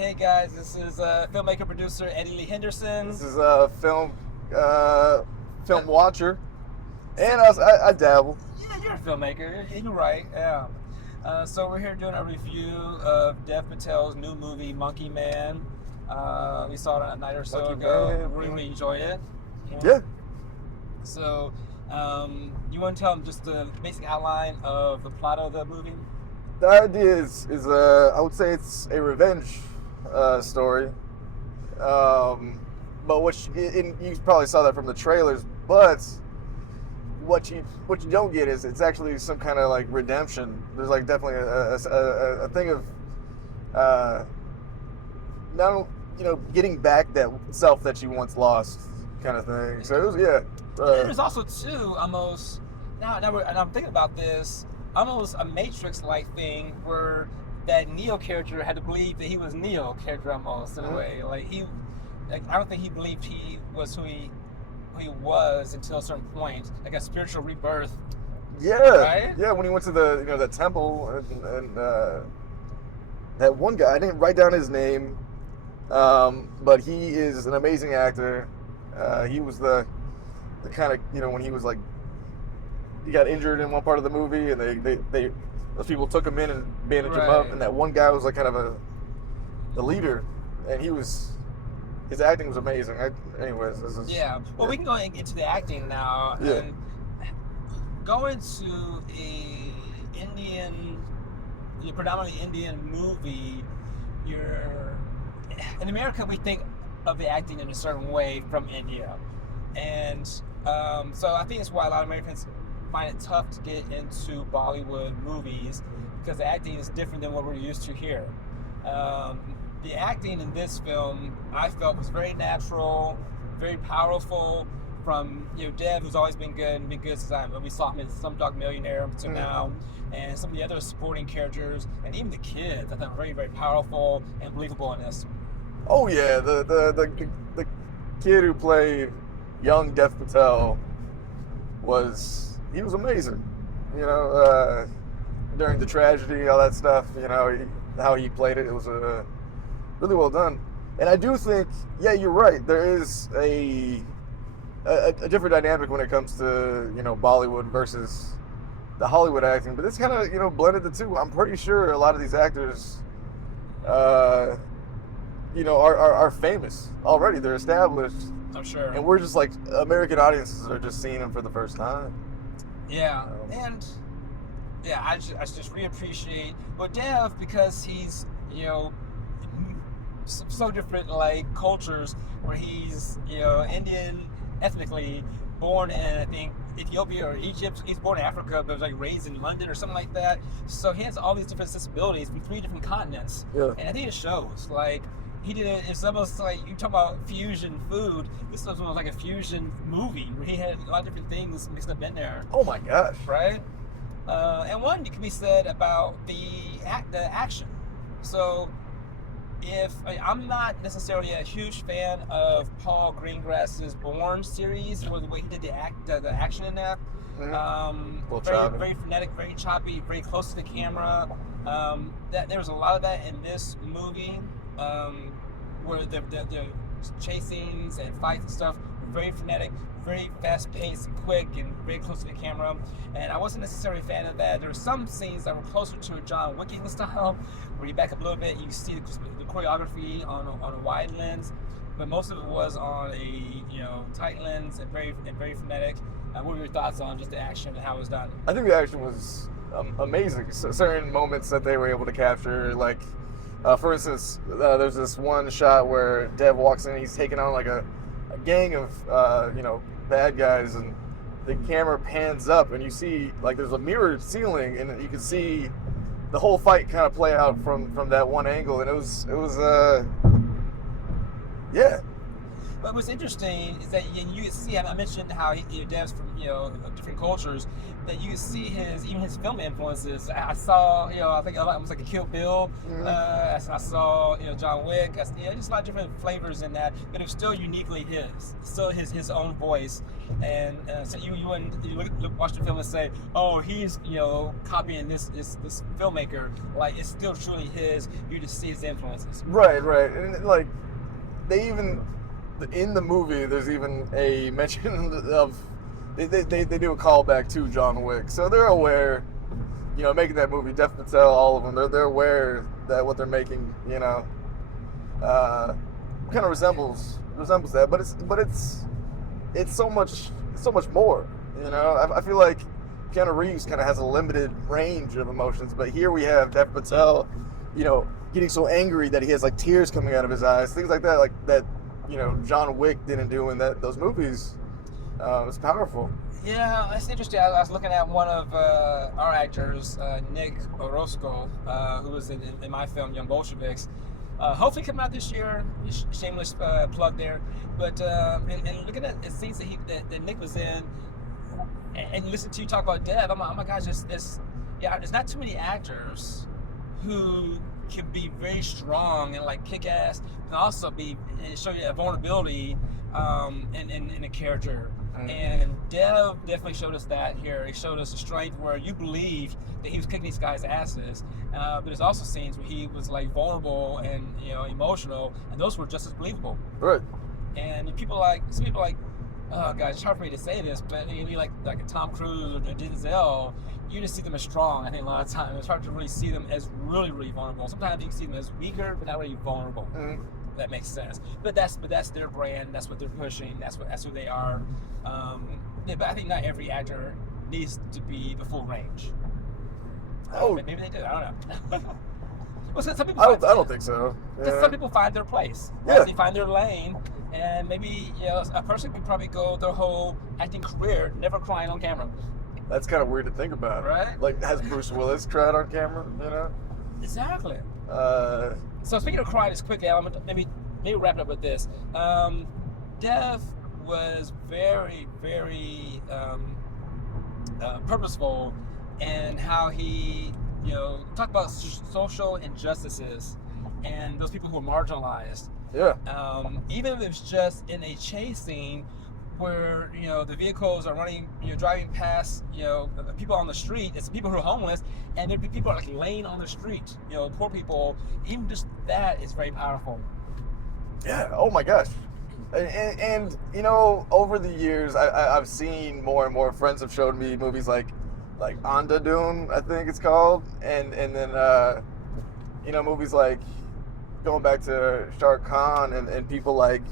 Hey guys, this is filmmaker producer Eddie Lee Henderson. This is a film watcher, and I dabble. Yeah, you're a filmmaker. You're right. Yeah. So we're here doing a review of Dev Patel's new movie, Monkey Man. We saw it a night or so Monkey ago. Man. Really enjoyed it. Yeah. So, you want to tell them just the basic outline of the plot of the movie? The idea is I would say it's a revenge story. But you probably saw that from the trailers. But what you don't get is it's actually some kind of like redemption. There's like definitely a thing of now getting back that self that you once lost, kind of thing. So it was There's also too almost and I'm thinking about this, almost a Matrix-like thing where that Neo character had to believe that he was Neo character almost in a way. I don't think he believed he was who he was until a certain point, like a spiritual rebirth. Yeah, right? Yeah. When he went to the temple and that one guy, I didn't write down his name, but he is an amazing actor. He was the kind of when he was like he got injured in one part of the movie, and they those people took him in and bandaged him up, and that one guy was like kind of the leader, and his acting was amazing. Anyways, this is Well, we can go into the acting now. Yeah. And going to a predominantly Indian movie, in America we think of the acting in a certain way from India, and so I think it's why a lot of Americans find it tough to get into Bollywood movies, because the acting is different than what we're used to here. The acting in this film, I felt, was very natural, very powerful. From Dev, who's always been good since when we saw him in Slumdog Millionaire to now, and some of the other supporting characters, and even the kids, I thought very, very powerful and believable in this. Oh yeah, the kid who played young Dev Patel was amazing. During the tragedy, all that stuff. How he played it was really well done. And I do think, yeah, you're right. There is a different dynamic when it comes to Bollywood versus the Hollywood acting. But it's kind of blended the two. I'm pretty sure a lot of these actors, are famous already. They're established. I'm sure. And we're just like American audiences are just seeing them for the first time. Yeah, I just really appreciate Dev, because he's so different like cultures, where he's Indian ethnically, born in I think Ethiopia or Egypt. He's born in Africa, but was like raised in London or something like that. So he has all these different sensibilities from 3 different continents. Yeah. And I think it shows. Like he did it. It's almost like you talk about fusion food. This was almost like a fusion movie where he had a lot of different things mixed up in there. Oh my gosh! Right. And one can be said about the action. So, I'm not necessarily a huge fan of Paul Greengrass's Bourne series, or the way he did the action in that. Very frenetic, very choppy, very close to the camera. There was a lot of that in this movie, where the chasings and fights and stuff were very frenetic, very fast-paced and quick, and very close to the camera. And I wasn't necessarily a fan of that. There were some scenes that were closer to a John Wick style, where you back up a little bit, you see the choreography on a wide lens, but most of it was on a tight lens and very frenetic. What were your thoughts on just the action and how it was done? I think the action was amazing. Certain moments that they were able to capture, like for instance, there's this one shot where Dev walks in, he's taking on like a gang of bad guys, and the camera pans up and you see like there's a mirrored ceiling, and you can see the whole fight kind of play out from that one angle, and it was But what's interesting is that you can see. I mentioned how Dev's from different cultures. That you can see even his film influences. I saw I think almost like a Kill Bill. Mhm. I saw John Wick. Just a lot of different flavors in that, but it was still uniquely his, still his own voice. And so you wouldn't watch the film and say, oh, he's copying this filmmaker. Like, it's still truly his. You just see his influences. Right, and like they even in the movie, there's even a mention of they do a callback to John Wick, so they're aware. Making that movie, Dev Patel, all of them, they're aware that what they're making, kind of resembles that, but it's so much more. I feel like Keanu Reeves kind of has a limited range of emotions, but here we have Dev Patel, getting so angry that he has like tears coming out of his eyes, things like that, John Wick didn't do in those movies. It's powerful. Yeah, that's interesting. I was looking at one of our actors, Nick Orozco, who was in my film Young Bolsheviks. Hopefully coming out this year. Shameless plug there. But and looking at the scenes that Nick was in, and listen to you talk about Dev, I'm like, oh my gosh, there's not too many actors who can be very strong and like kick ass, and also show you a vulnerability in a character. And Dev definitely showed us that here. He showed us a strength where you believed that he was kicking these guys' asses, but there's also scenes where he was like vulnerable and emotional, and those were just as believable. Right. And some people like, oh gosh, it's hard for me to say this, but you like a Tom Cruise or Denzel, you just see them as strong. I think a lot of times it's hard to really see them as really, really vulnerable. Sometimes you can see them as weaker, but not really vulnerable. Mm-hmm. That makes sense. But that's their brand. That's what they're pushing. That's who they are. But I think not every actor needs to be the full range. Maybe they do. I don't know. Well, some people I don't think so. Yeah. Some people find their place. Right? Yeah. They find their lane, and maybe a person could probably go their whole acting career never crying on camera. That's kind of weird to think about. Right? Like, has Bruce Willis cried on camera? Exactly. So speaking of crying, just quickly, I'm gonna maybe wrap it up with this. Dev was very, very purposeful in how he, talked about social injustices and those people who are marginalized. Yeah. Even if it's just in a chase scene where the vehicles are running, driving past, the people on the street. It's people who are homeless, and there'd be people like laying on the street, poor people. Even just that is very powerful. Yeah. Oh my gosh. And over the years, I've seen more and more friends have showed me movies like Andhadhun, I think it's called, and then movies like going back to Shah Rukh Khan and people like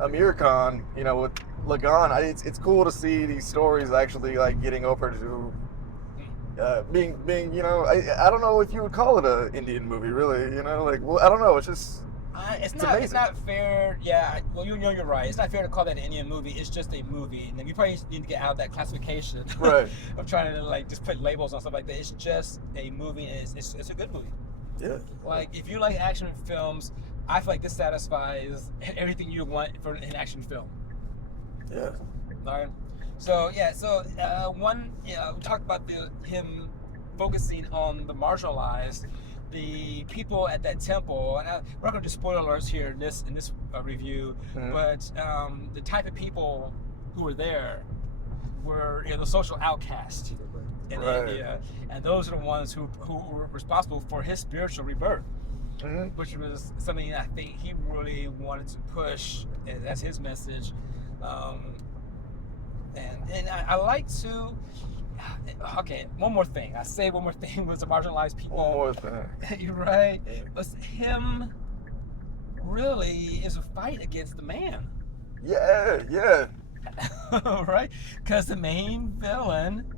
Amir Khan, with Lagan. It's cool to see these stories actually like getting over to being I don't know if you would call it an Indian movie, really. I don't know. It's just it's amazing. It's not fair. Yeah, well, you're right. It's not fair to call that an Indian movie. It's just a movie, and then you probably need to get out of that classification, right? of trying to like just put labels on stuff like that. It's just a movie, and it's a good movie. Yeah. Like, if you like action films, I feel like this satisfies everything you want for an action film. Yeah. All right. So we talked about him focusing on the marginalized, the people at that temple, and we're not going to do spoiler alerts here in this review, but the type of people who were there were the social outcasts in India, and those are the ones who were responsible for his spiritual rebirth, which was something I think he really wanted to push as his message. And I like to. Okay, one more thing. I say one more thing was the marginalized people. One more thing. You're right. But him really is a fight against the man. Yeah. Right? Because the main villain,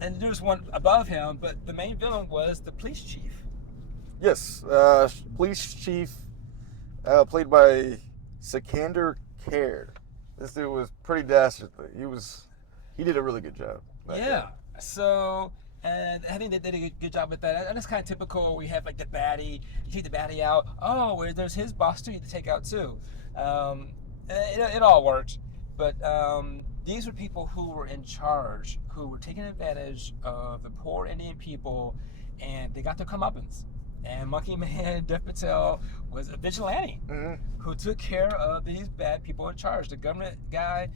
and there's one above him, but the main villain was the police chief. Yes, police chief, played by Sikander Kher. This dude was pretty dastardly. He did a really good job. Yeah. So And I think they did a good job with that. And it's kind of typical. We have like the baddie. You take the baddie out. Oh, there's his boss too. You have to take out too. It all worked. But these were people who were in charge, who were taking advantage of the poor Indian people, and they got their comeuppance. And Monkey Man Dev Patel was a vigilante who took care of these bad people in charge. The government guy,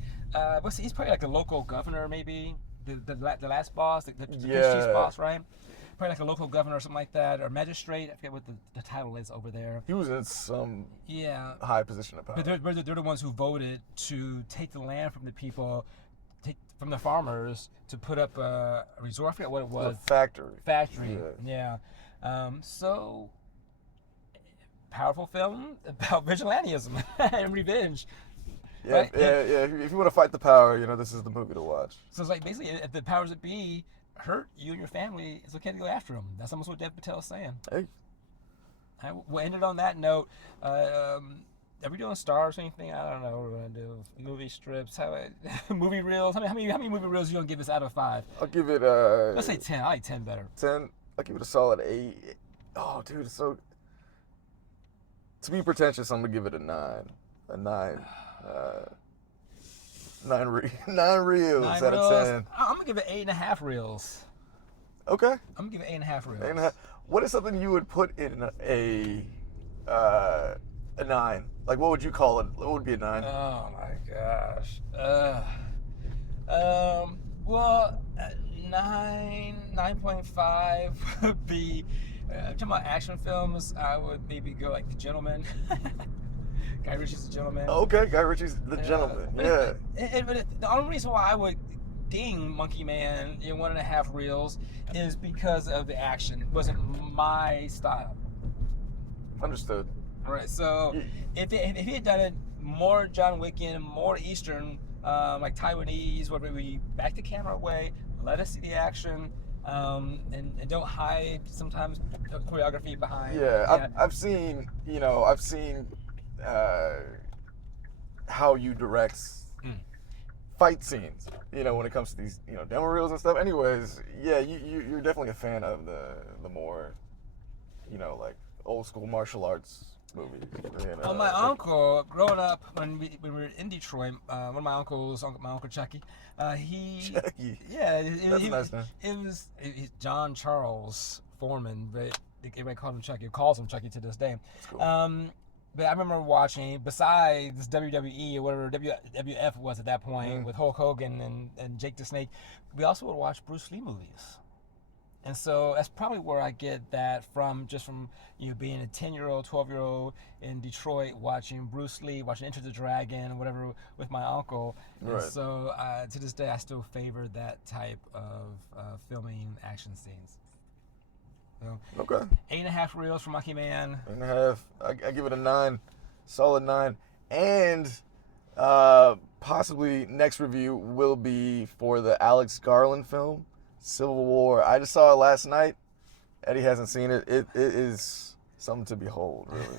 he's probably like a local governor, maybe the last boss, the police chief's boss, right? Probably like a local governor or something like that, or magistrate. I forget what the title is over there. He was in some high position of power. But they're the ones who voted to take the land from the people, take from the farmers to put up a resort. I forget what it was. A factory. Yeah. So, powerful film about vigilantism and revenge. Yeah, right? If you want to fight the power, this is the movie to watch. So it's like basically, if the powers that be hurt you and your family, it's okay to go after them. That's almost what Dev Patel is saying. Hey. We'll end it on that note. Are we doing stars or anything? I don't know what we're gonna do. Movie strips, movie reels. How many movie reels are you gonna give us out of 5? I'll give it let's say 10. I like 10 better. 10. I'll give it a solid 8. Oh, dude, it's so. To be pretentious, I'm gonna give it a 9. A 9. 9 reels out of 10. I'm gonna give it 8.5 reels. Okay. I'm gonna give it 8.5 reels. 8.5. What is something you would put in a 9? Like, what would you call it? What would be a 9? Oh my gosh. Well, 9.5 would be. Talking about action films, I would maybe go like The Gentleman. Guy Ritchie's The Gentleman. Okay, Guy Ritchie's The Gentleman. Yeah. The only reason why I would ding Monkey Man in 1.5 reels is because of the action. It wasn't my style. Understood. All right. So if he had done it more John Wickian, more Eastern, like Taiwanese, where we back the camera away, let us see the action. And don't hide sometimes choreography behind. Yeah. I've seen how you direct fight scenes, when it comes to these, demo reels and stuff. Anyways, yeah, you're definitely a fan of the more, like old school martial arts movies. Well, my uncle, growing up when we were in Detroit, one of my uncles, my uncle Chucky, Chucky. Yeah, That's a nice name. It was John Charles Foreman, but everybody called him Chucky. Calls him Chucky to this day. That's cool. But I remember watching, besides WWE or whatever WWF was at that point, with Hulk Hogan and Jake the Snake, we also would watch Bruce Lee movies. And so that's probably where I get that from, just from being a 10-year-old, 12-year-old in Detroit, watching Bruce Lee, watching Enter the Dragon, or whatever, with my uncle. Right. And so to this day, I still favor that type of filming action scenes. So, okay. 8.5 reels for Monkey Man. 8.5. I give it a 9, solid 9, and possibly next review will be for the Alex Garland film, Civil War. I just saw it last night. Eddie hasn't seen it. It is something to behold, really.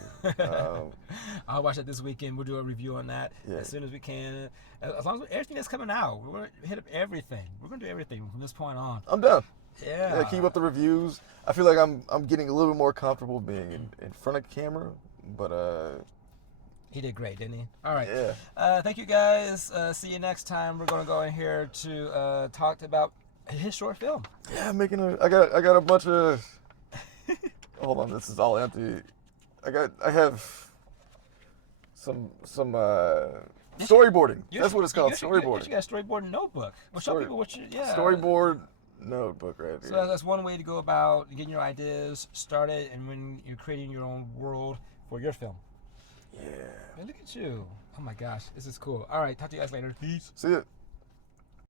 I'll watch it this weekend. We'll do a review on that as soon as we can. As long as everything that's coming out, we're going to hit up everything. We're going to do everything from this point on. I'm done. Yeah. Keep up the reviews. I feel like I'm getting a little bit more comfortable being in front of camera, but he did great, didn't he? All right. Yeah. Thank you guys. See you next time. We're going to go in here to talk about his short film. Yeah, I got a bunch of. Hold on, this is all empty. I have some storyboarding. That's what it's called, storyboarding. You got a storyboard notebook. Well, show people what you storyboard notebook right here. So that's one way to go about getting your ideas started, and when you're creating your own world for your film. Yeah. Man, look at you. Oh my gosh, this is cool. All right, talk to you guys later. Peace. See ya.